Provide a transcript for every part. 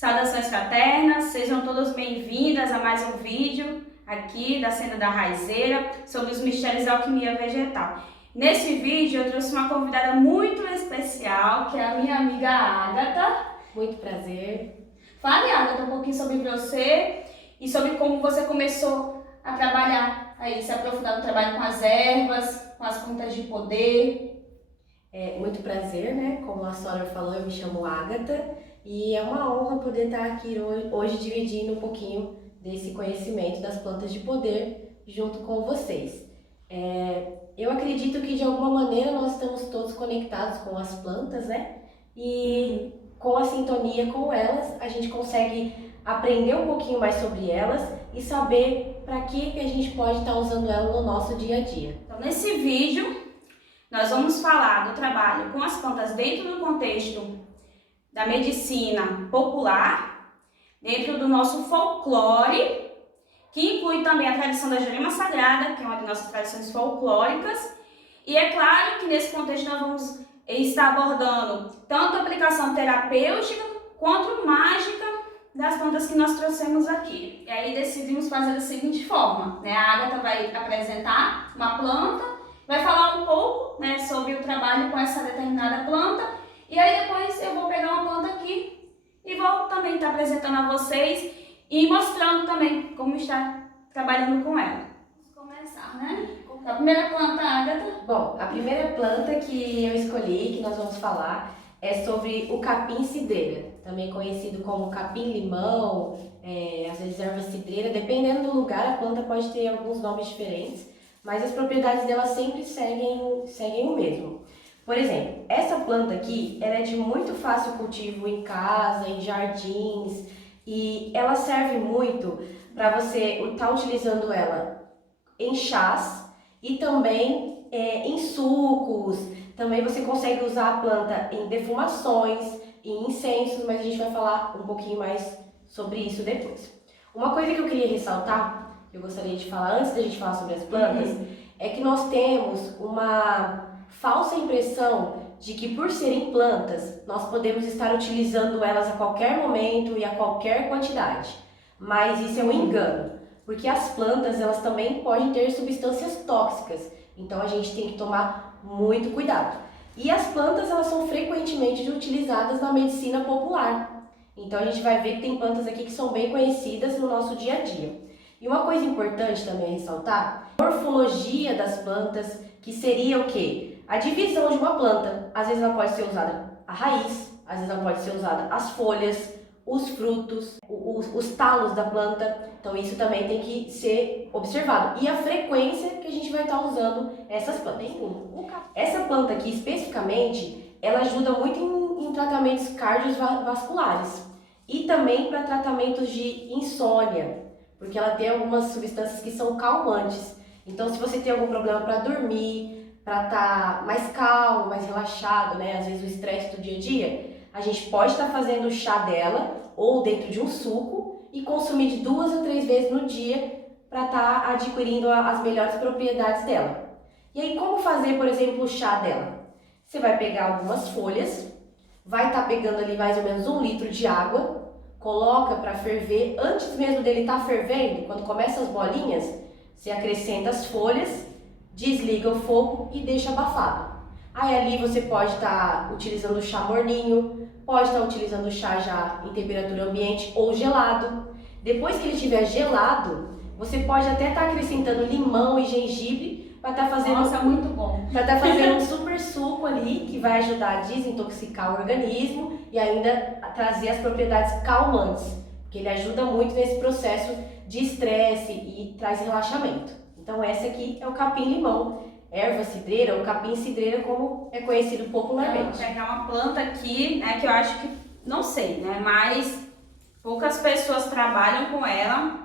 Saudações fraternas, sejam todas bem-vindas a mais um vídeo aqui da Senda da Raizeira sobre os mistérios da alquimia vegetal. Nesse vídeo eu trouxe uma convidada muito especial, que é a minha amiga Ágata. Muito prazer. Fale, Ágata, um pouquinho sobre você e sobre como você começou a trabalhar, aí se aprofundar no trabalho com as ervas, com as plantas de poder. Muito prazer, né? Como a Sora falou, eu me chamo Ágata e é uma honra poder estar aqui hoje dividindo um pouquinho desse conhecimento das plantas de poder junto com vocês. Eu acredito que de alguma maneira nós estamos todos conectados com as plantas, né? E com a sintonia com elas, a gente consegue aprender um pouquinho mais sobre elas e saber para que a gente pode estar usando elas no nosso dia a dia. Então, nesse vídeo, nós vamos falar do trabalho com as plantas dentro do contexto da medicina popular, dentro do nosso folclore, que inclui também a tradição da Jurema Sagrada, que é uma das nossas tradições folclóricas. E é claro que nesse contexto nós vamos estar abordando tanto a aplicação terapêutica quanto mágica das plantas que nós trouxemos aqui. E aí decidimos fazer da seguinte forma, né? A Ágata vai apresentar uma planta, vai falar um pouco, né, sobre o trabalho com essa determinada planta, e aí depois eu vou pegar uma planta aqui e vou também estar apresentando a vocês e mostrando também como está trabalhando com ela. Vamos começar, né? A primeira planta, Ágata. Bom, a primeira planta que eu escolhi, que nós vamos falar, é sobre o capim-cidreira, também conhecido como capim-limão, às vezes erva cidreira, dependendo do lugar a planta pode ter alguns nomes diferentes, mas as propriedades dela sempre seguem o mesmo. Por exemplo, essa planta aqui, ela é de muito fácil cultivo em casa, em jardins, e ela serve muito para você estar utilizando ela em chás e também em sucos. Também você consegue usar a planta em defumações, em incensos, mas a gente vai falar um pouquinho mais sobre isso depois. Uma coisa que eu queria ressaltar, que eu gostaria de falar antes da gente falar sobre as plantas, é que nós temos uma falsa impressão de que por serem plantas, nós podemos estar utilizando elas a qualquer momento e a qualquer quantidade. Mas isso é um engano, porque as plantas elas também podem ter substâncias tóxicas, então a gente tem que tomar muito cuidado. E as plantas elas são frequentemente utilizadas na medicina popular, então a gente vai ver que tem plantas aqui que são bem conhecidas no nosso dia a dia. E uma coisa importante também a ressaltar, a morfologia das plantas, que seria o quê? A divisão de uma planta. Às vezes ela pode ser usada a raiz, às vezes ela pode ser usada as folhas, os frutos, os talos da planta. Então isso também tem que ser observado. E a frequência que a gente vai estar usando essas plantas. Essa planta aqui especificamente, ela ajuda muito em tratamentos cardiovasculares e também para tratamentos de insônia, porque ela tem algumas substâncias que são calmantes. Então, se você tem algum problema para dormir, para estar mais calmo, mais relaxado, né? Às vezes o estresse do dia a dia, a gente pode estar fazendo o chá dela ou dentro de um suco e consumir de 2 a 3 vezes no dia para estar adquirindo as melhores propriedades dela. E aí, como fazer, por exemplo, o chá dela? Você vai pegar algumas folhas, vai estar pegando ali mais ou menos 1 litro de água, coloca para ferver, antes mesmo dele estar fervendo, quando começa as bolinhas, você acrescenta as folhas, desliga o fogo e deixa abafado. Aí ali você pode estar utilizando o chá morninho, pode estar utilizando o chá já em temperatura ambiente ou gelado. Depois que ele estiver gelado, você pode até estar acrescentando limão e gengibre para estar fazendo, Nossa, muito bom. Para estar fazendo um super suco ali que vai ajudar a desintoxicar o organismo e ainda a trazer as propriedades calmantes, porque ele ajuda muito nesse processo de estresse e traz relaxamento. Então essa aqui é o capim-limão, erva cidreira ou capim-cidreira como é conhecido popularmente. Vou pegar uma planta aqui, né, que eu acho que, não sei, né, mas poucas pessoas trabalham com ela,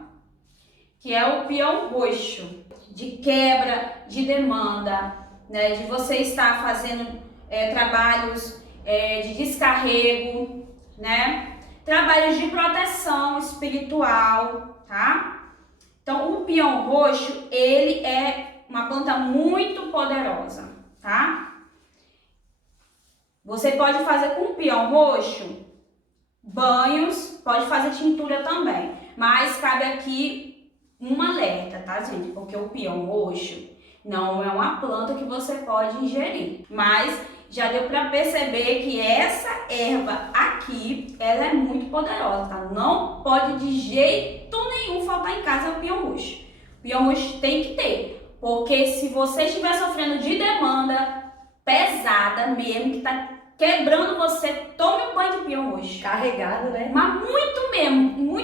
que é o peão roxo, de quebra de demanda, né, de você estar fazendo trabalhos de descarrego, né, trabalhos de proteção espiritual, tá? Então, o peão roxo, ele é uma planta muito poderosa, tá? Você pode fazer com o peão roxo banhos pode fazer tintura também. Mas cabe aqui um alerta, tá, gente? Porque o pião roxo não é uma planta que você pode ingerir. Mas já deu para perceber que essa erva aqui, ela é muito poderosa, tá? Não pode de jeito nenhum faltar em casa o pião roxo. O pião roxo tem que ter, porque se você estiver sofrendo de demanda pesada mesmo, que tá quebrando você, tome um banho de pião roxo. Carregado, né? Mas muito mesmo,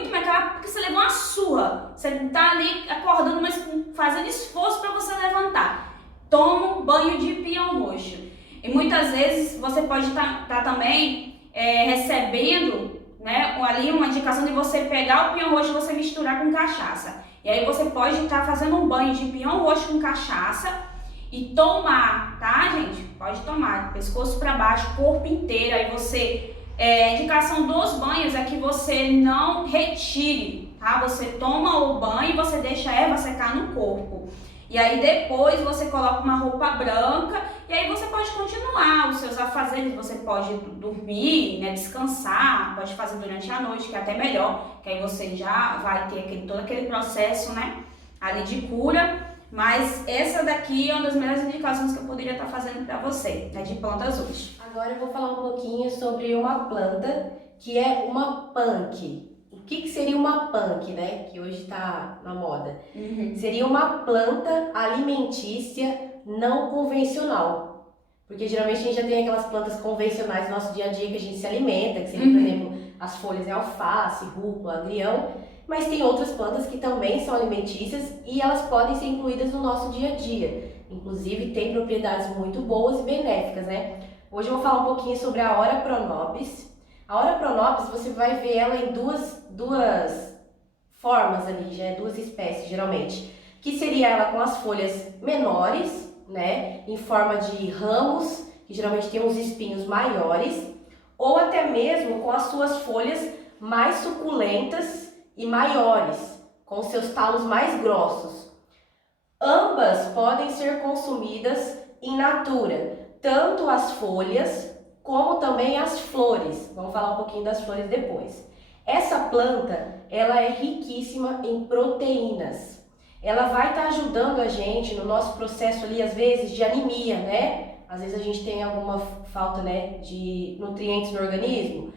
porque você levou uma surra. Você tá ali acordando, mas fazendo esforço para você levantar. Toma um banho de pião roxo. E muitas vezes você pode estar também recebendo, né, ali uma indicação de você pegar o pião roxo e você misturar com cachaça. E aí você pode estar fazendo um banho de pião roxo com cachaça e tomar, tá, gente? Pode tomar, pescoço para baixo, corpo inteiro. Aí você, a indicação dos banhos é que você não retire, tá? Você toma o banho e você deixa a erva secar no corpo. E aí depois você coloca uma roupa branca e aí você pode continuar os seus afazeres, você pode dormir, né, descansar, pode fazer durante a noite, que é até melhor, que aí você já vai ter todo aquele processo, né, ali de cura. Mas essa daqui é uma das melhores indicações que eu poderia estar fazendo para você, né, de plantas hoje. Agora eu vou falar um pouquinho sobre uma planta que é uma punk. O que seria uma punk, né? Que hoje está na moda. Seria uma planta alimentícia não convencional. Porque geralmente a gente já tem aquelas plantas convencionais no nosso dia a dia que a gente se alimenta, que seria, por exemplo, as folhas de alface, rúcula, agrião. Mas tem outras plantas que também são alimentícias e elas podem ser incluídas no nosso dia a dia. Inclusive tem propriedades muito boas e benéficas, né? Hoje eu vou falar um pouquinho sobre a Ora pronopis. A Ora pronopis, você vai ver ela em duas formas ali, já é duas espécies geralmente, que seria ela com as folhas menores, né, em forma de ramos, que geralmente tem uns espinhos maiores, ou até mesmo com as suas folhas mais suculentas e maiores, com seus talos mais grossos. Ambas podem ser consumidas in natura, tanto as folhas como também as flores. Vamos falar um pouquinho das flores depois. Essa planta, ela é riquíssima em proteínas. Ela vai estar ajudando a gente no nosso processo ali, às vezes, de anemia, né? Às vezes a gente tem alguma falta, né, de nutrientes no organismo.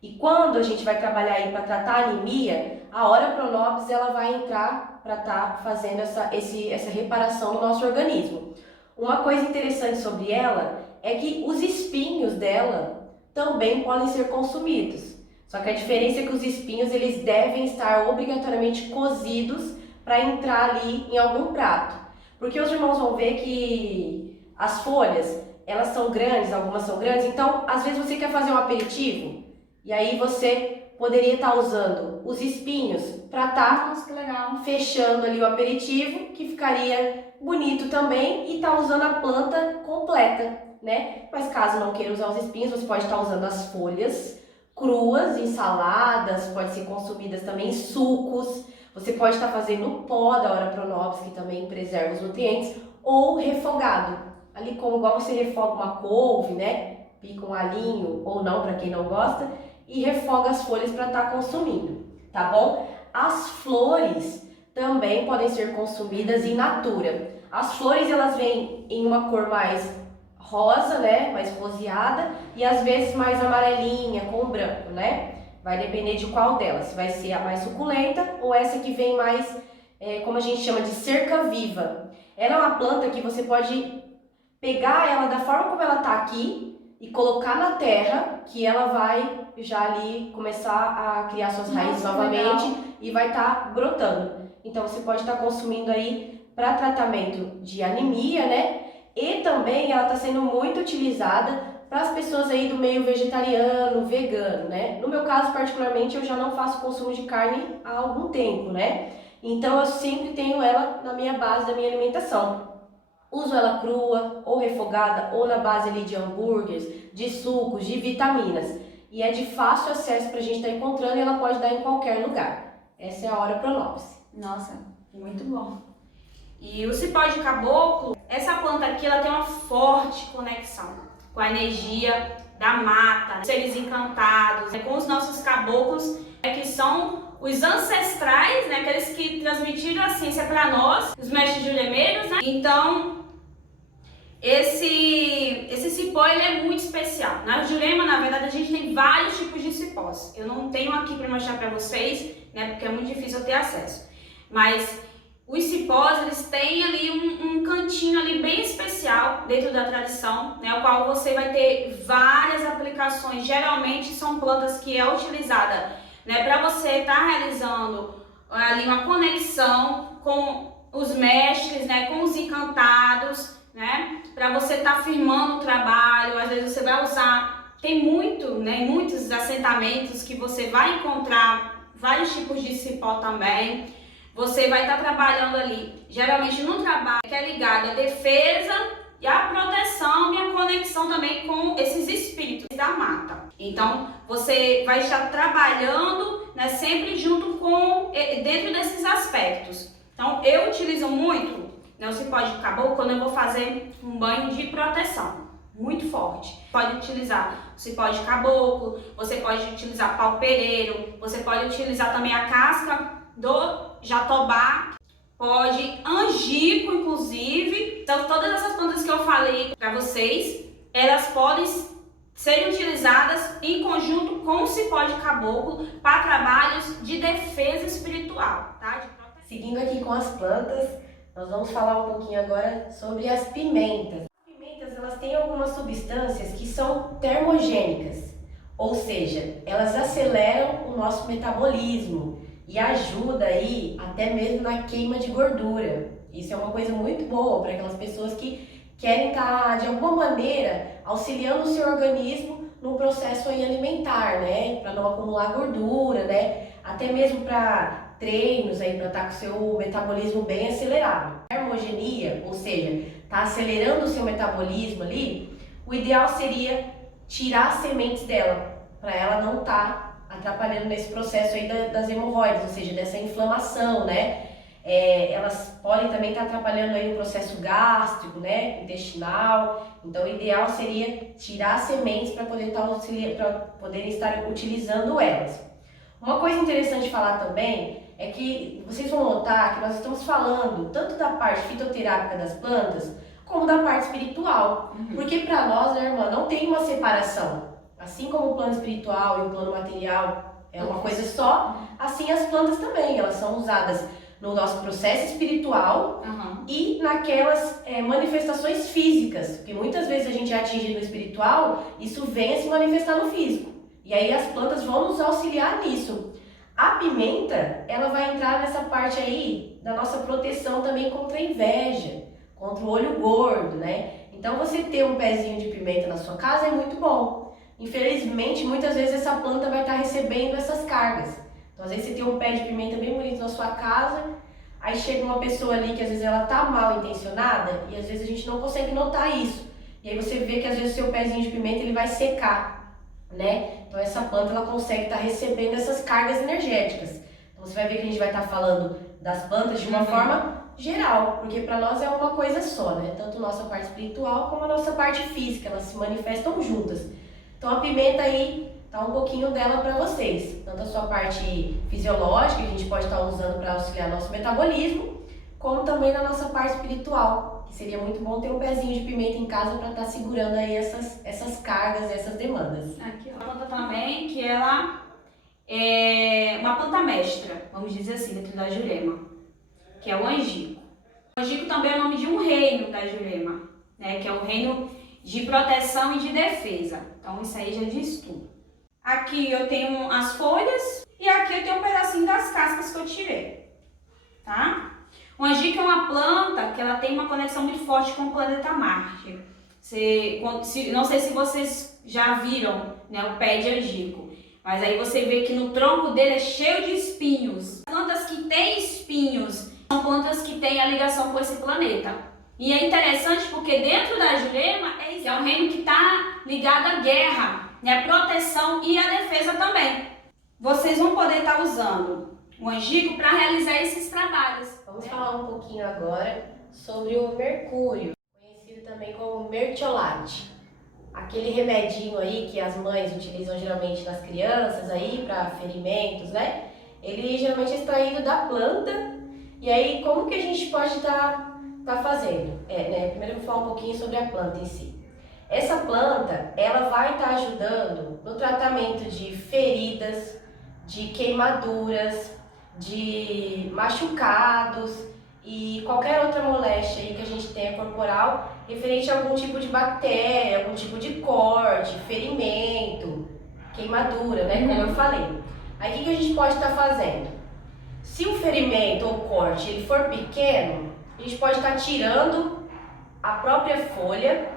E quando a gente vai trabalhar aí para tratar a anemia, a Ora pronopis, ela vai entrar para estar fazendo essa reparação no nosso organismo. Uma coisa interessante sobre ela é que os espinhos dela também podem ser consumidos. Só que a diferença é que os espinhos eles devem estar obrigatoriamente cozidos para entrar ali em algum prato. Porque os irmãos vão ver que as folhas, elas são grandes, algumas são grandes, então às vezes você quer fazer um aperitivo e aí você poderia estar usando os espinhos para estar fechando ali o aperitivo, que ficaria bonito também, e estar usando a planta completa, né? Mas caso não queira usar os espinhos, você pode estar usando as folhas cruas, em saladas, pode ser consumidas também em sucos. Você pode estar fazendo o pó da Ora pronopis, que também preserva os nutrientes, ou refogado. Ali como igual você refoga uma couve, né? Pica um alinho ou não, para quem não gosta, e refoga as folhas para estar consumindo, tá bom? As flores também podem ser consumidas in natura. As flores elas vêm em uma cor mais rosa, né, mais roseada, e às vezes mais amarelinha, com branco, né? Vai depender de qual delas, se vai ser a mais suculenta ou essa que vem mais, como a gente chama de cerca viva. Ela é uma planta que você pode pegar ela da forma como ela tá aqui e colocar na terra, que ela vai já ali começar a criar suas raízes novamente, legal. E vai estar brotando. Então você pode estar consumindo aí para tratamento de anemia, né? E também ela está sendo muito utilizada para as pessoas aí do meio vegetariano, vegano, né? No meu caso, particularmente, eu já não faço consumo de carne há algum tempo, né? Então eu sempre tenho ela na minha base da minha alimentação. Uso ela crua, ou refogada, ou na base ali de hambúrgueres, de sucos, de vitaminas. E é de fácil acesso para a gente estar encontrando e ela pode dar em qualquer lugar. Essa é a Ora pronopis. Nossa, muito bom. E o cipó de caboclo, essa planta aqui, ela tem uma forte conexão com a energia da mata, seres encantados, com os nossos caboclos, que são os ancestrais, né, aqueles que transmitiram a ciência para nós, os mestres juremeiros, né? Então, esse cipó ele é muito especial. Na Jurema, na verdade, a gente tem vários tipos de cipós. Eu não tenho aqui para mostrar para vocês, né, porque é muito difícil eu ter acesso. Mas os cipós, eles têm ali um cantinho ali bem especial dentro da tradição, né, o qual você vai ter várias aplicações. Geralmente são plantas que é utilizada, né, para você estar realizando ali uma conexão com os mestres, né, com os encantados, né, para você estar firmando o trabalho. Às vezes você vai usar, tem muitos assentamentos que você vai encontrar vários tipos de cipó também. Você vai estar trabalhando ali, geralmente no trabalho que é ligado à defesa e à proteção e à conexão também com esses espíritos da mata. Então, você vai estar trabalhando, né, sempre junto com, dentro desses aspectos. Então, eu utilizo muito, né, o cipó de caboclo quando eu vou fazer um banho de proteção, muito forte. Pode utilizar o cipó de caboclo, você pode utilizar pau pereiro, você pode utilizar também a casca do jatobá, pode angico, inclusive. Então, todas essas plantas que eu falei para vocês, elas podem ser utilizadas em conjunto com o cipó de caboclo para trabalhos de defesa espiritual, tá? Seguindo aqui com as plantas, nós vamos falar um pouquinho agora sobre as pimentas. As pimentas, elas têm algumas substâncias que são termogênicas, ou seja, elas aceleram o nosso metabolismo e ajuda aí até mesmo na queima de gordura. Isso é uma coisa muito boa para aquelas pessoas que querem estar de alguma maneira auxiliando o seu organismo no processo aí alimentar, né? Para não acumular gordura, né? Até mesmo para treinos aí, para estar com o seu metabolismo bem acelerado. Termogenia, ou seja, está acelerando o seu metabolismo ali, o ideal seria tirar as sementes dela, para ela não estar atrapalhando nesse processo aí das hemorroides, ou seja, dessa inflamação, né? Elas podem também estar atrapalhando aí o processo gástrico, né? Intestinal. Então, o ideal seria tirar as sementes para poderem estar utilizando elas. Uma coisa interessante de falar também é que vocês vão notar que nós estamos falando tanto da parte fitoterápica das plantas como da parte espiritual. Porque para nós, né, irmã, não tem uma separação. Assim como o plano espiritual e o plano material é uma coisa só, assim as plantas também, elas são usadas no nosso processo espiritual e naquelas manifestações físicas, porque muitas vezes a gente é atingido no espiritual, isso vem a se manifestar no físico. E aí as plantas vão nos auxiliar nisso. A pimenta, ela vai entrar nessa parte aí da nossa proteção também contra a inveja, contra o olho gordo, né? Então você ter um pezinho de pimenta na sua casa é muito bom. Infelizmente, muitas vezes essa planta vai estar recebendo essas cargas. Então, às vezes você tem um pé de pimenta bem bonito na sua casa, aí chega uma pessoa ali que às vezes ela tá mal intencionada e às vezes a gente não consegue notar isso. E aí você vê que às vezes o seu pezinho de pimenta ele vai secar, né? Então essa planta ela consegue estar recebendo essas cargas energéticas. Então você vai ver que a gente vai estar falando das plantas de uma forma geral, porque para nós é uma coisa só, né? Tanto nossa parte espiritual como a nossa parte física, elas se manifestam juntas. Então a pimenta aí tá um pouquinho dela para vocês, tanto a sua parte fisiológica, que a gente pode estar usando para auxiliar nosso metabolismo, como também na nossa parte espiritual, que seria muito bom ter um pezinho de pimenta em casa para estar segurando aí essas cargas, essas demandas. Aqui uma planta também que ela é uma planta mestra, vamos dizer assim, dentro da Jurema, que é o angico. O angico também é o nome de um reino da Jurema, né, que é o reino de proteção e de defesa. Então isso aí já diz tudo. Aqui eu tenho as folhas e aqui eu tenho um pedacinho das cascas que eu tirei, tá? O angico é uma planta que ela tem uma conexão muito forte com o planeta Marte. Não sei se vocês já viram, né, o pé de angico, mas aí você vê que no tronco dele é cheio de espinhos. Plantas que têm espinhos são plantas que têm a ligação com esse planeta. E é interessante porque dentro da Jurema é um reino que está ligado à guerra, né, a proteção e a defesa também. Vocês vão poder estar usando o angico para realizar esses trabalhos. Vamos falar um pouquinho agora sobre o mercúrio, conhecido também como mertiolate. A aquele remedinho aí que as mães utilizam geralmente nas crianças aí para ferimentos, né? Ele geralmente é extraído da planta. E aí, como que a gente pode estar fazendo? Primeiro eu vou falar um pouquinho sobre a planta em si. Essa planta, ela vai estar ajudando no tratamento de feridas, de queimaduras, de machucados e qualquer outra moléstia aí que a gente tenha corporal referente a algum tipo de bactéria, algum tipo de corte, ferimento, queimadura, né? Como eu falei. Aí o que a gente pode estar fazendo? Se o ferimento ou corte ele for pequeno, a gente pode estar tirando a própria folha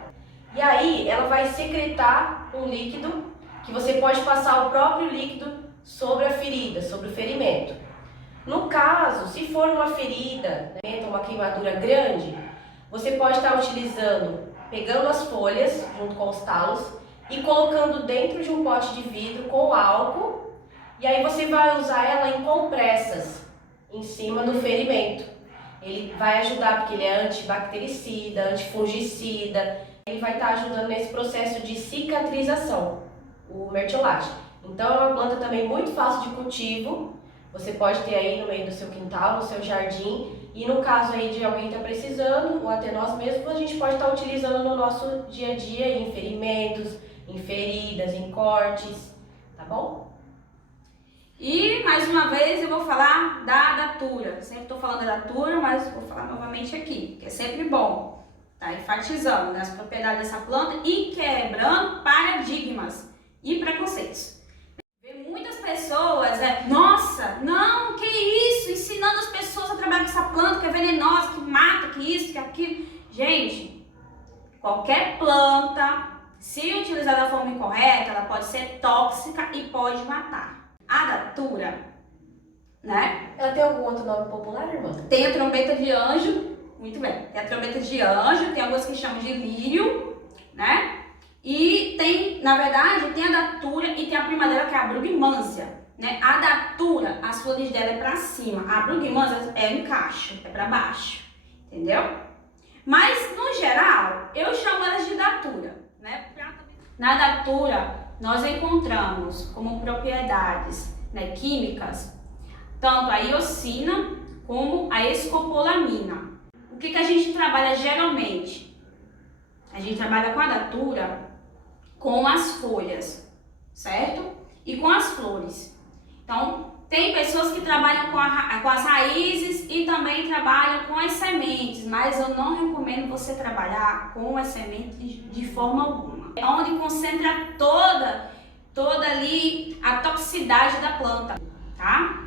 e aí ela vai secretar um líquido que você pode passar o próprio líquido sobre a ferida, sobre o ferimento. No caso, se for uma ferida, né, uma queimadura grande, você pode estar utilizando, pegando as folhas junto com os talos e colocando dentro de um pote de vidro com álcool, e aí você vai usar ela em compressas em cima do ferimento. Ele vai ajudar porque ele é antibactericida, antifungicida, ele vai estar ajudando nesse processo de cicatrização, o mertiolate. Então é uma planta também muito fácil de cultivo, você pode ter aí no meio do seu quintal, no seu jardim, e no caso aí de alguém estar precisando, ou até nós mesmos, a gente pode estar utilizando no nosso dia a dia, em ferimentos, em feridas, em cortes, tá bom? E mais uma vez eu vou falar da Datura. Sempre estou falando da Datura, mas vou falar novamente aqui, que é sempre bom. Tá enfatizando as propriedades dessa planta e quebrando paradigmas e preconceitos. Vê muitas pessoas, nossa, não, que isso, ensinando as pessoas a trabalhar com essa planta que é venenosa, que mata, que isso, que aquilo. Gente, qualquer planta, se utilizada da forma incorreta, ela pode ser tóxica e pode matar. A Datura, né? Ela tem algum outro nome popular, irmã? Tem a trombeta de anjo, muito bem. Tem a trombeta de anjo, tem algumas que chamam de lírio, né? E tem, na verdade, tem a Datura e tem a prima dela que é a Brugmansia, né? A Datura, as flores dela é pra cima, a Brugmansia é em cacho, é pra baixo, entendeu? Mas, no geral, eu chamo elas de Datura, né? Na Datura, nós encontramos como propriedades, né, químicas, tanto a iosina como a escopolamina. O que a gente trabalha geralmente? A gente trabalha com a Datura com as folhas, certo? E com as flores. Então, tem pessoas que trabalham com as raízes e também trabalham com as sementes, mas eu não recomendo você trabalhar com as sementes de forma alguma. É onde concentra toda ali a toxicidade da planta, tá?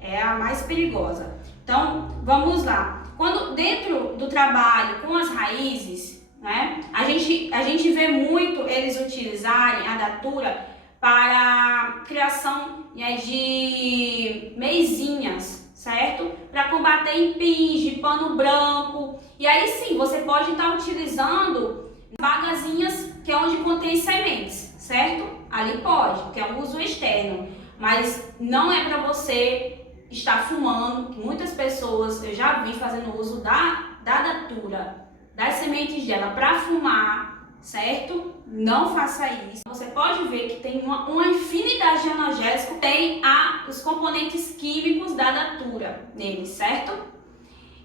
É a mais perigosa. Então, vamos lá. Quando dentro do trabalho com as raízes, né, a gente vê muito eles utilizarem a Datura para criação, né, de meizinhas, certo? Para combater empins, pano branco. E aí sim, você pode estar utilizando bagazinhas que é onde contém sementes, certo? Ali pode, que é um uso externo, mas não é para você estar fumando, que muitas pessoas eu já vi fazendo uso da Datura, das sementes dela para fumar, certo? Não faça isso. Você pode ver que tem uma infinidade de analgésicos, tem os componentes químicos da Datura nele, certo?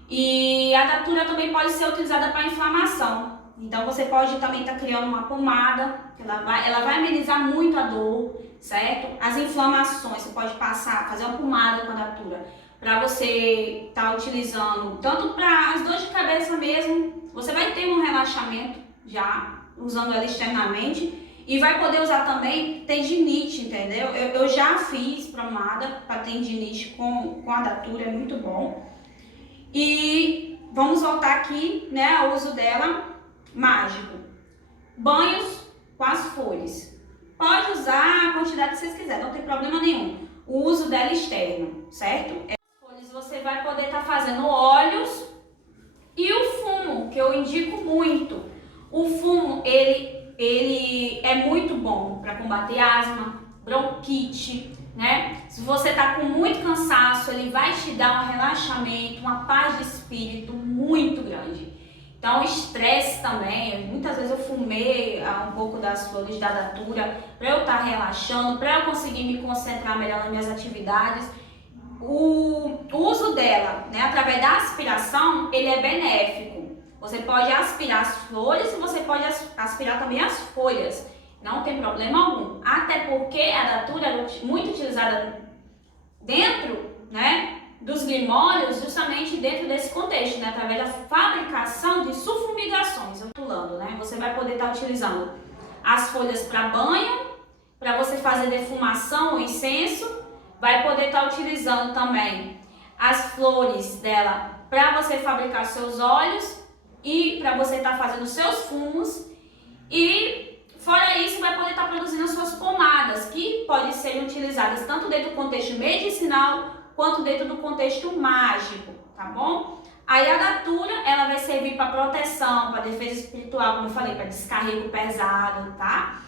E a Datura também pode ser utilizada para inflamação. Então você pode também estar criando uma pomada, ela vai amenizar muito a dor, certo? As inflamações, você pode fazer uma pomada com a Datura para você estar utilizando, tanto para as dores de cabeça mesmo, você vai ter um relaxamento já usando ela externamente e vai poder usar também tendinite, entendeu? Eu já fiz pomada para tendinite com a Datura, é muito bom. E vamos voltar aqui, né, ao uso dela mágico. Banhos com as folhas. Pode usar a quantidade que vocês quiserem, não tem problema nenhum. O uso dela externo, certo? As folhas você vai poder estar fazendo óleos e o fumo, que eu indico muito. O fumo, ele é muito bom para combater asma, bronquite, né? Se você tá com muito cansaço, ele vai te dar um relaxamento, uma paz de espírito muito grande. Então, estresse também. Muitas vezes eu fumei um pouco das flores da datura para eu estar relaxando, para eu conseguir me concentrar melhor nas minhas atividades. O uso dela, né, através da aspiração, ele é benéfico. Você pode aspirar as flores e você pode aspirar também as folhas. Não tem problema algum. Até porque a datura é muito utilizada dentro, né, dos grimórios, justamente dentro desse contexto, né, através da fabricação de sulfumigações. Né, você vai poder estar utilizando as folhas para banho, para você fazer defumação ou incenso. Vai poder estar utilizando também as flores dela para você fabricar seus óleos e para você estar fazendo seus fumos. E fora isso, vai poder estar produzindo as suas pomadas, que podem ser utilizadas tanto dentro do contexto medicinal quanto dentro do contexto mágico, tá bom? Aí a datura, ela vai servir para proteção, para defesa espiritual, como eu falei, para descarrego pesado, tá?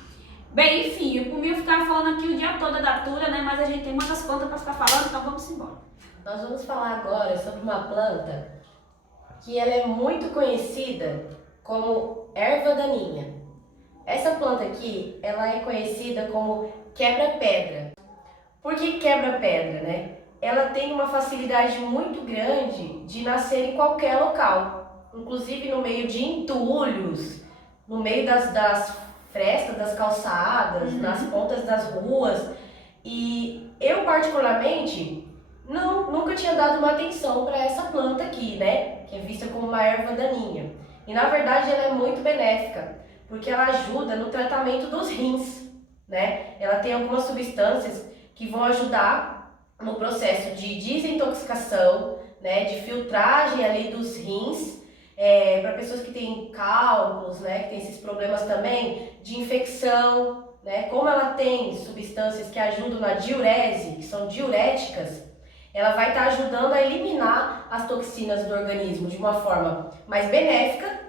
Bem, enfim, por mim eu ficava falando aqui o dia todo da datura, né? Mas a gente tem muitas plantas para ficar falando, então vamos embora. Nós vamos falar agora sobre uma planta que ela é muito conhecida como erva daninha. Essa planta aqui, ela é conhecida como quebra-pedra. Por que quebra-pedra, né? Ela tem uma facilidade muito grande de nascer em qualquer local, inclusive no meio de entulhos, no meio das frestas das calçadas, nas pontas das ruas. E eu particularmente nunca tinha dado uma atenção para essa planta aqui, né? Que é vista como uma erva daninha. E na verdade ela é muito benéfica, porque ela ajuda no tratamento dos rins, né? Ela tem algumas substâncias que vão ajudar no processo de desintoxicação, né? De filtragem ali dos rins. Para pessoas que têm cálculos, né, que tem esses problemas também de infecção, né, como ela tem substâncias que ajudam na diurese, que são diuréticas, ela vai estar ajudando a eliminar as toxinas do organismo de uma forma mais benéfica,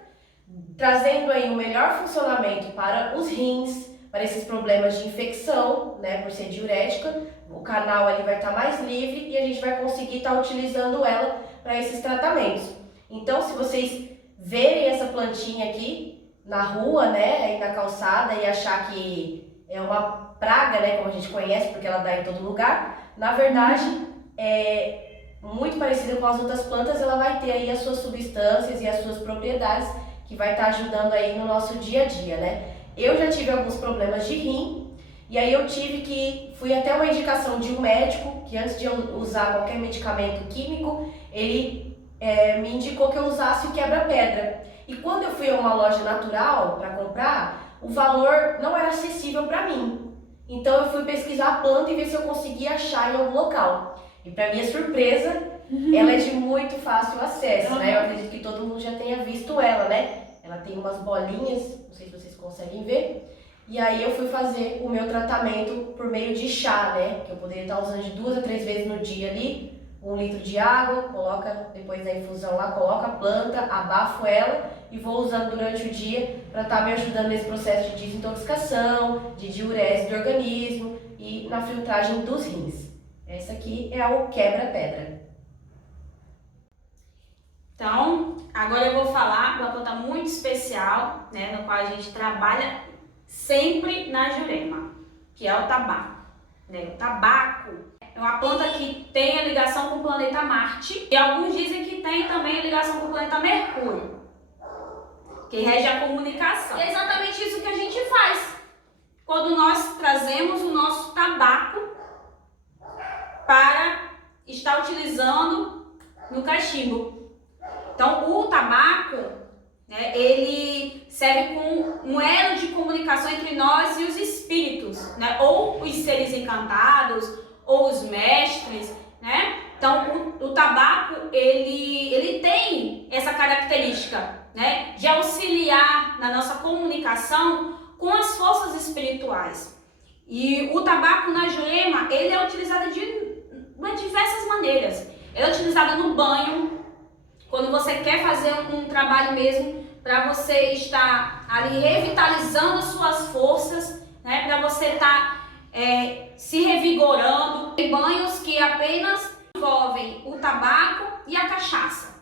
trazendo aí um melhor funcionamento para os rins, para esses problemas de infecção, né, por ser diurética, o canal ali vai estar mais livre e a gente vai conseguir estar utilizando ela para esses tratamentos. Então, se vocês verem essa plantinha aqui na rua, né, aí na calçada e achar que é uma praga, né, como a gente conhece, porque ela dá em todo lugar, na verdade, é muito parecida com as outras plantas, ela vai ter aí as suas substâncias e as suas propriedades que vai estar ajudando aí no nosso dia a dia, né. Eu já tive alguns problemas de rim e aí fui até uma indicação de um médico que antes de eu usar qualquer medicamento químico, ele me indicou que eu usasse o quebra-pedra. E quando eu fui a uma loja natural para comprar, o valor não era acessível para mim. Então eu fui pesquisar a planta e ver se eu conseguia achar em algum local. E para minha surpresa, ela é de muito fácil acesso, né? Eu acredito que todo mundo já tenha visto ela, né? Ela tem umas bolinhas, não sei se vocês conseguem ver. E aí eu fui fazer o meu tratamento por meio de chá, né? Que eu poderia estar usando de 2 a 3 vezes no dia ali. 1 litro de água, coloca depois da infusão lá, coloca a planta, abafo ela e vou usando durante o dia para estar me ajudando nesse processo de desintoxicação, de diurese do organismo e na filtragem dos rins. Essa aqui é o quebra-pedra. Então, agora eu vou falar de uma planta muito especial, né, no qual a gente trabalha sempre na Jurema, que é o tabaco, né? O tabaco é uma planta que tem a ligação com o planeta Marte e alguns dizem que tem também a ligação com o planeta Mercúrio, que rege a comunicação. E é exatamente isso que a gente faz quando nós trazemos o nosso tabaco para estar utilizando no cachimbo. Então, o tabaco, né, ele serve como um elo de comunicação entre nós e os espíritos, né, ou os seres encantados, ou os mestres, né? Então, o tabaco, ele tem essa característica, né, de auxiliar na nossa comunicação com as forças espirituais. E o tabaco na Jurema, ele é utilizado de diversas maneiras. Ele é utilizado no banho, quando você quer fazer um trabalho mesmo para você estar ali revitalizando as suas forças, né, para você estar se revigorando. Tem banhos que apenas envolvem o tabaco e a cachaça.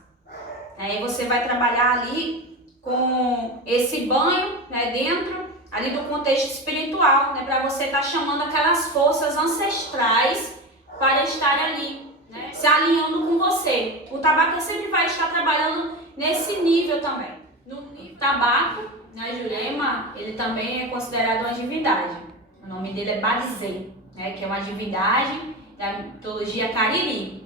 Aí você vai trabalhar ali com esse banho, né, dentro ali do contexto espiritual, né, para você estar chamando aquelas forças ancestrais para estar ali, né, se alinhando com você. O tabaco sempre vai estar trabalhando nesse nível também. No tabaco, né, Jurema, ele também é considerado uma divindade. O nome dele é Badizê, né, que é uma divindade da mitologia Cariri,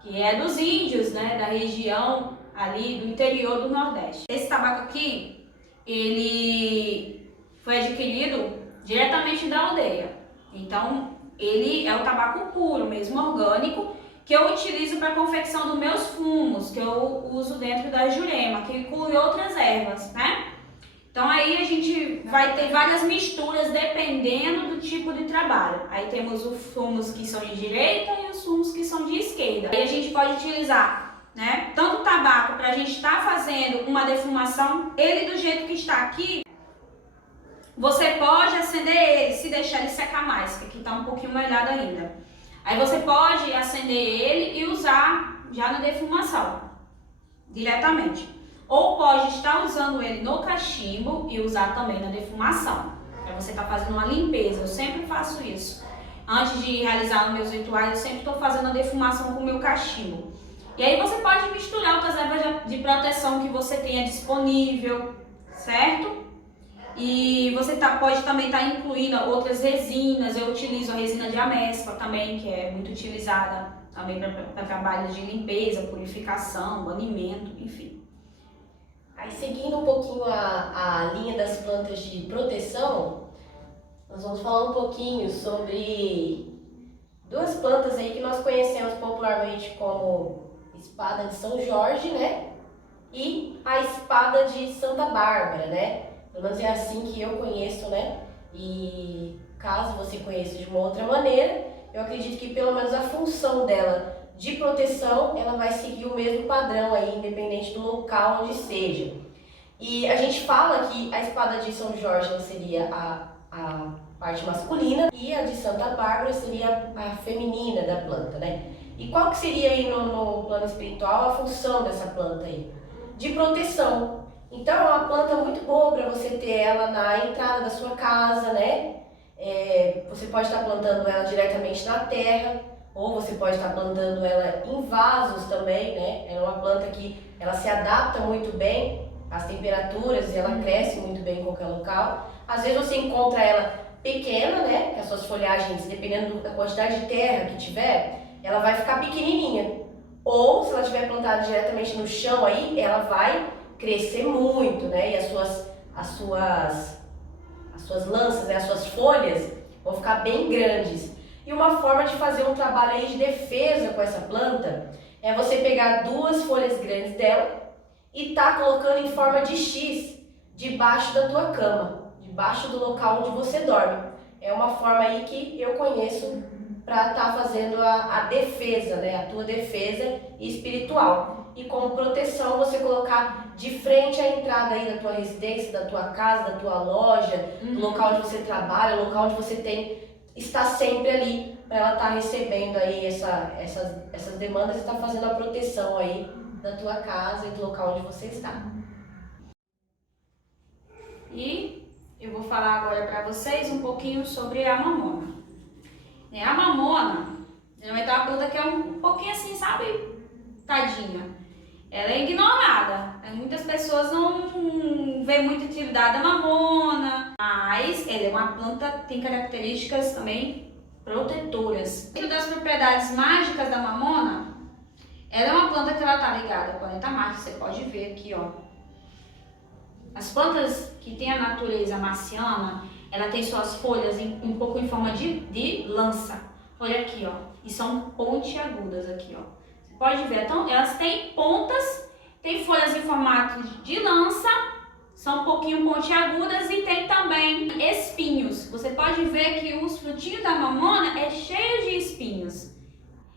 que é dos índios, né, da região ali do interior do Nordeste. Esse tabaco aqui, ele foi adquirido diretamente da aldeia. Então, ele é o tabaco puro, mesmo orgânico, que eu utilizo para a confecção dos meus fumos, que eu uso dentro da Jurema, que inclui outras ervas, né? Então aí a gente vai ter várias misturas dependendo do tipo de trabalho. Aí temos os fumos que são de direita e os fumos que são de esquerda. Aí a gente pode utilizar, né, tanto o tabaco para a gente estar fazendo uma defumação, ele do jeito que está aqui, você pode acender ele, se deixar ele secar mais, que aqui está um pouquinho molhado ainda. Aí você pode acender ele e usar já na defumação, diretamente. Ou pode estar usando ele no cachimbo e usar também na defumação, para você estar fazendo uma limpeza. Eu sempre faço isso. Antes de realizar os meus rituais, eu sempre estou fazendo a defumação com o meu cachimbo. E aí você pode misturar outras ervas de proteção que você tenha disponível, certo? E você pode também estar incluindo outras resinas. Eu utilizo a resina de amêscola também, que é muito utilizada também para trabalhos de limpeza, purificação, banimento, enfim. Aí, seguindo um pouquinho a linha das plantas de proteção, nós vamos falar um pouquinho sobre duas plantas aí que nós conhecemos popularmente como espada de São Jorge, né? E a espada de Santa Bárbara, né? Pelo menos é assim que eu conheço, né? E caso você conheça de uma outra maneira, eu acredito que pelo menos a função dela de proteção, ela vai seguir o mesmo padrão aí, independente do local onde seja. E a gente fala que a espada de São Jorge seria a parte masculina e a de Santa Bárbara seria a feminina da planta, né? E qual que seria aí no plano espiritual a função dessa planta aí? De proteção. Então é uma planta muito boa para você ter ela na entrada da sua casa, né? Você pode estar plantando ela diretamente na terra, ou você pode estar plantando ela em vasos também, né? É uma planta que ela se adapta muito bem às temperaturas e ela cresce muito bem em qualquer local. Às vezes você encontra ela pequena, né? Que as suas folhagens, dependendo da quantidade de terra que tiver, ela vai ficar pequenininha. Ou se ela estiver plantada diretamente no chão aí, ela vai crescer muito, né? E as suas lanças, né? As suas folhas vão ficar bem grandes. E uma forma de fazer um trabalho aí de defesa com essa planta é você pegar duas folhas grandes dela e tá colocando em forma de X debaixo da tua cama, debaixo do local onde você dorme. É uma forma aí que eu conheço para estar fazendo a defesa, né? A tua defesa espiritual. E como proteção você colocar de frente à entrada aí da tua residência, da tua casa, da tua loja, do local onde você trabalha, o local onde você está sempre ali para ela estar recebendo aí essas demandas e estar fazendo a proteção aí da tua casa e do local onde você está. E eu vou falar agora para vocês um pouquinho sobre a mamona. A mamona, geralmente é uma planta que é um pouquinho assim, sabe, tadinha. Ela é ignorada. Muitas pessoas não vêem muita utilidade da mamona, mas ela é uma planta que tem características também protetoras. Dentro das propriedades mágicas da mamona, ela é uma planta que ela está ligada ao planeta Marte. Você pode ver aqui, ó. As plantas que têm a natureza marciana, ela tem suas folhas um pouco em forma de lança. Olha aqui, ó. E são pontiagudas aqui, ó. Você pode ver. Então, elas têm pontas, têm folhas em formato de lança, são um pouquinho pontiagudas e tem também espinhos. Você pode ver que os frutinhos da mamona é cheio de espinhos.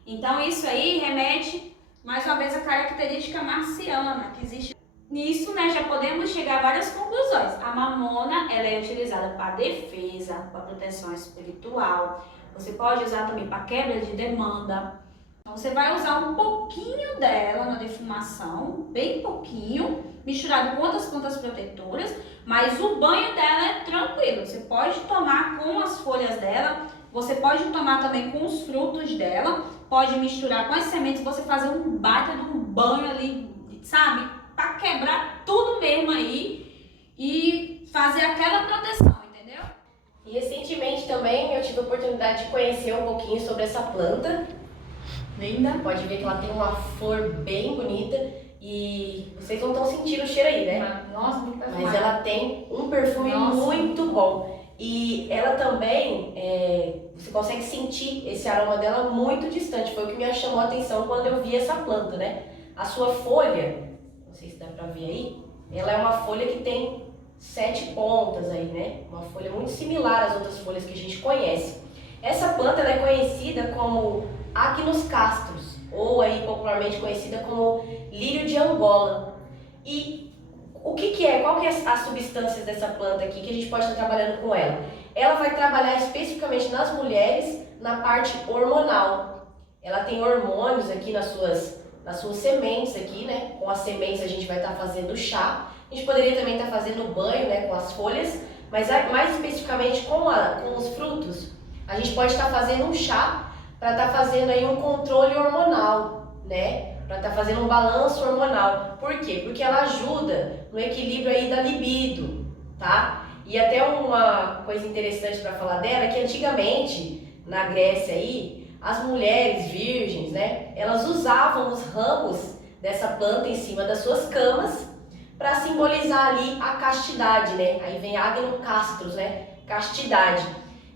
Então, isso aí remete, mais uma vez, à característica marciana que existe. Nisso, né, já podemos chegar a várias conclusões. A mamona, ela é utilizada para defesa, para proteção espiritual. Você pode usar também para quebra de demanda, Então, você vai usar um pouquinho dela na defumação, bem pouquinho, misturado com outras plantas protetoras, mas o banho dela é tranquilo. Você pode tomar com as folhas dela, você pode tomar também com os frutos dela, pode misturar com as sementes, você fazer um baita de um banho ali, sabe? Para quebrar tudo mesmo aí e fazer aquela proteção, entendeu? E recentemente também eu tive a oportunidade de conhecer um pouquinho sobre essa planta. Linda. Pode ver que ela tem uma flor bem bonita e vocês não estão sentindo o cheiro aí, né? Nossa, muito perfumada. Mas ela tem um perfume muito bom. E ela também, você consegue sentir esse aroma dela muito distante. Foi o que me chamou a atenção quando eu vi essa planta, né? A sua folha, não sei se dá pra ver aí, ela é uma folha que tem 7 pontas aí, né? Uma folha muito similar às outras folhas que a gente conhece. Essa planta ela é conhecida como Agnus castros, ou aí popularmente conhecida como lírio de Angola. E o que é? Qual que é as substâncias dessa planta aqui que a gente pode estar trabalhando com ela? Ela vai trabalhar especificamente nas mulheres na parte hormonal. Ela tem hormônios aqui nas suas sementes aqui, né? Com as sementes a gente vai estar fazendo chá. A gente poderia também estar fazendo banho, né, com as folhas, mas mais especificamente com os frutos, a gente pode estar fazendo um chá para estar fazendo aí um controle hormonal, né? Para estar fazendo um balanço hormonal. Por quê? Porque ela ajuda no equilíbrio aí da libido, tá? E até uma coisa interessante para falar dela é que antigamente, na Grécia aí, as mulheres virgens, né? Elas usavam os ramos dessa planta em cima das suas camas para simbolizar ali a castidade, né? Aí vem Agnus castros, né? Castidade.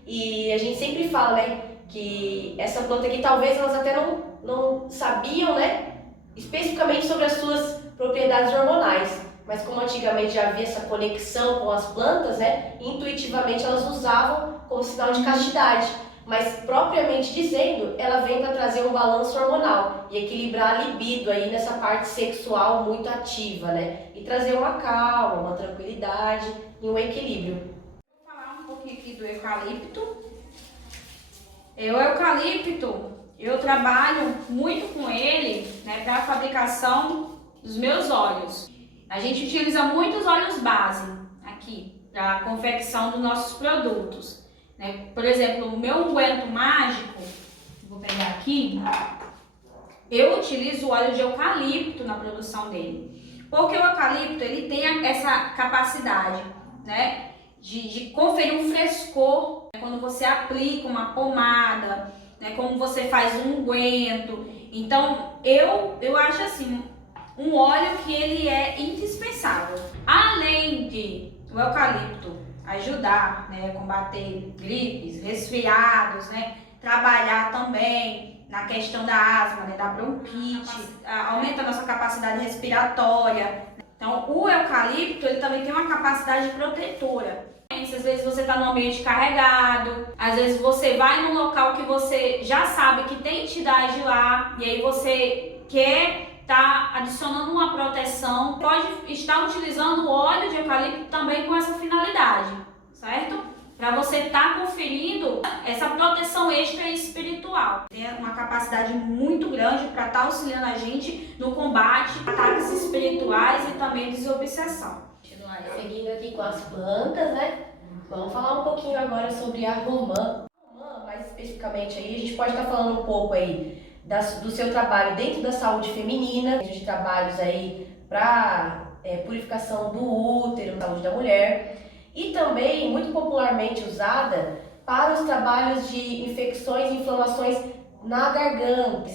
E a gente sempre fala, né? Que essa planta aqui talvez elas até não sabiam, né? Especificamente sobre as suas propriedades hormonais. Mas como antigamente já havia essa conexão com as plantas, né? Intuitivamente elas usavam como sinal de castidade. Mas propriamente dizendo, ela vem para trazer um balanço hormonal e equilibrar a libido aí nessa parte sexual muito ativa, né? E trazer uma calma, uma tranquilidade e um equilíbrio. Vou falar um pouquinho aqui do eucalipto. O eucalipto, eu trabalho muito com ele, né, para a fabricação dos meus óleos. A gente utiliza muitos óleos base aqui para a confecção dos nossos produtos. Por exemplo, o meu unguento mágico, vou pegar aqui, eu utilizo o óleo de eucalipto na produção dele. Porque o eucalipto ele tem essa capacidade, né, de conferir um frescor quando você aplica uma pomada, né, como você faz um unguento. Então, eu acho assim, um óleo que ele é indispensável. Além de o eucalipto ajudar, né, a combater gripes, resfriados, né, trabalhar também na questão da asma, né, da bronquite, aumenta a nossa capacidade respiratória. Então, o eucalipto ele também tem uma capacidade protetora. Às vezes você está num ambiente carregado, às vezes você vai num local que você já sabe que tem entidade lá, e aí você quer estar adicionando uma proteção, pode estar utilizando o óleo de eucalipto também com essa finalidade, certo? Para você estar conferindo essa proteção extra espiritual. Tem uma capacidade muito grande para estar auxiliando a gente no combate a ataques espirituais e também desobsessão. Seguindo aqui com as plantas, né? Vamos falar um pouquinho agora sobre a romã. Mais especificamente aí, a gente pode estar falando um pouco aí do seu trabalho dentro da saúde feminina, de trabalhos aí para purificação do útero, saúde da mulher, e também muito popularmente usada para os trabalhos de infecções e inflamações na garganta,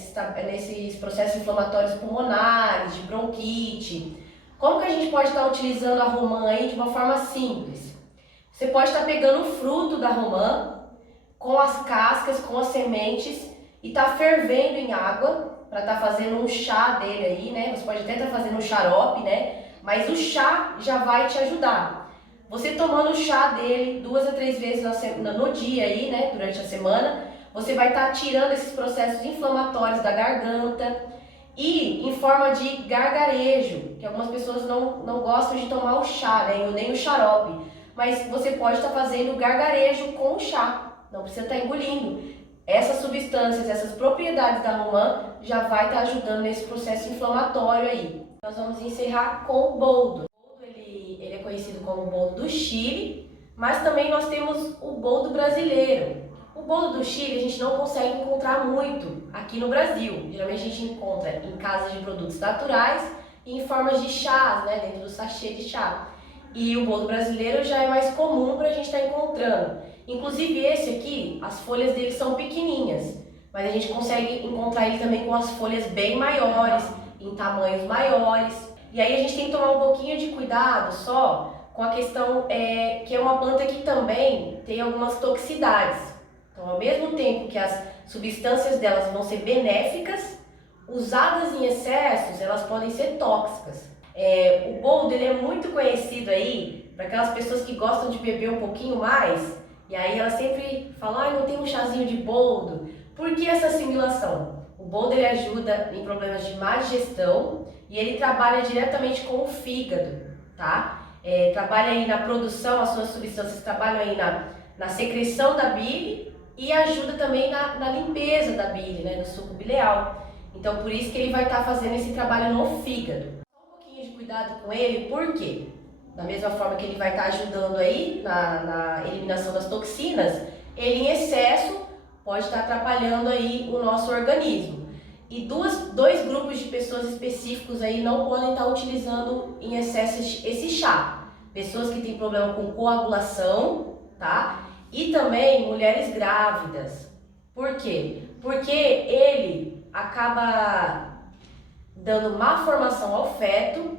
nesses processos inflamatórios pulmonares, de bronquite. Como que a gente pode estar utilizando a romã aí de uma forma simples? Você pode estar pegando o fruto da romã, com as cascas, com as sementes, e tá fervendo em água, para estar fazendo um chá dele aí, né? Você pode até estar fazendo um xarope, né? Mas o chá já vai te ajudar. Você tomando o chá dele 2 a 3 vezes no dia aí, né? Durante a semana, você vai estar tirando esses processos inflamatórios da garganta e em forma de gargarejo, que algumas pessoas não gostam de tomar o chá, né? Nem o xarope. Mas você pode estar fazendo gargarejo com o chá, não precisa estar engolindo. essas substâncias, essas propriedades da romã já vai estar ajudando nesse processo inflamatório aí. Nós vamos encerrar com o boldo. O boldo ele é conhecido como boldo do Chile, mas também nós temos o boldo brasileiro. O boldo do Chile a gente não consegue encontrar muito aqui no Brasil. Geralmente a gente encontra em casas de produtos naturais e em formas de chás, né, dentro do sachê de chá. E o boldo brasileiro já é mais comum para a gente estar encontrando. Inclusive esse aqui, as folhas dele são pequenininhas, mas a gente consegue encontrar ele também com as folhas bem maiores, em tamanhos maiores. E aí a gente tem que tomar um pouquinho de cuidado só com a questão que é uma planta que também tem algumas toxicidades. Então, ao mesmo tempo que as substâncias delas vão ser benéficas, usadas em excessos, elas podem ser tóxicas. O boldo ele é muito conhecido aí para aquelas pessoas que gostam de beber um pouquinho mais, e aí elas sempre falam, não tem um chazinho de boldo. Por que essa assimilação? O boldo ele ajuda em problemas de má digestão e ele trabalha diretamente com o fígado, tá? Trabalha aí na produção, as suas substâncias trabalham aí na secreção da bile e ajuda também na limpeza da bile, né, do suco bileal. Então por isso que ele vai estar fazendo esse trabalho no fígado. Um pouquinho de cuidado com ele, por quê? Da mesma forma que ele vai estar ajudando aí na eliminação das toxinas, ele em excesso pode estar atrapalhando aí o nosso organismo. E dois grupos de pessoas específicos aí não podem estar utilizando em excesso esse chá. Pessoas que têm problema com coagulação, tá? E também mulheres grávidas. Por quê? Porque ele acaba dando má formação ao feto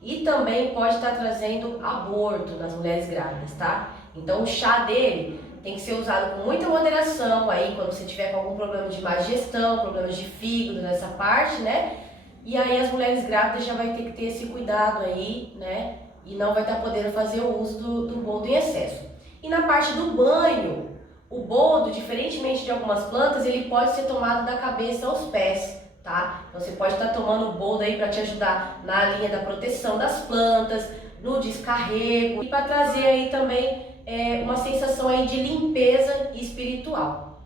e também pode estar trazendo aborto nas mulheres grávidas, tá? Então o chá dele tem que ser usado com muita moderação aí quando você tiver com algum problema de má digestão, problemas de fígado nessa parte, né? E aí as mulheres grávidas já vai ter que ter esse cuidado aí, né? E não vai estar podendo fazer o uso do boldo em excesso. E na parte do banho, o boldo, diferentemente de algumas plantas, ele pode ser tomado da cabeça aos pés, tá? Então você pode estar tomando o boldo aí para te ajudar na linha da proteção das plantas, no descarrego e para trazer aí também uma sensação aí de limpeza espiritual.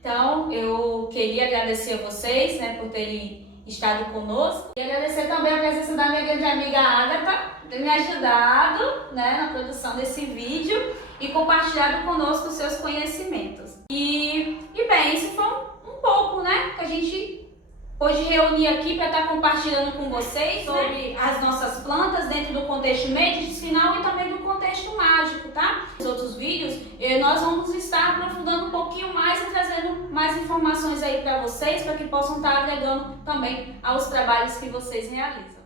Então, eu queria agradecer a vocês, né, por terem estado conosco. E agradecer também a presença da minha grande amiga Agatha, por ter me ajudado, né, na produção desse vídeo e compartilhado conosco os seus conhecimentos. E bem, isso foi um pouco, né, que a gente pôde reunir aqui para estar compartilhando com vocês sobre as nossas plantas dentro do contexto medicinal e também do contexto mágico, tá? Nos outros vídeos, nós vamos estar aprofundando um pouquinho mais e trazendo mais informações aí para vocês, para que possam estar agregando também aos trabalhos que vocês realizam.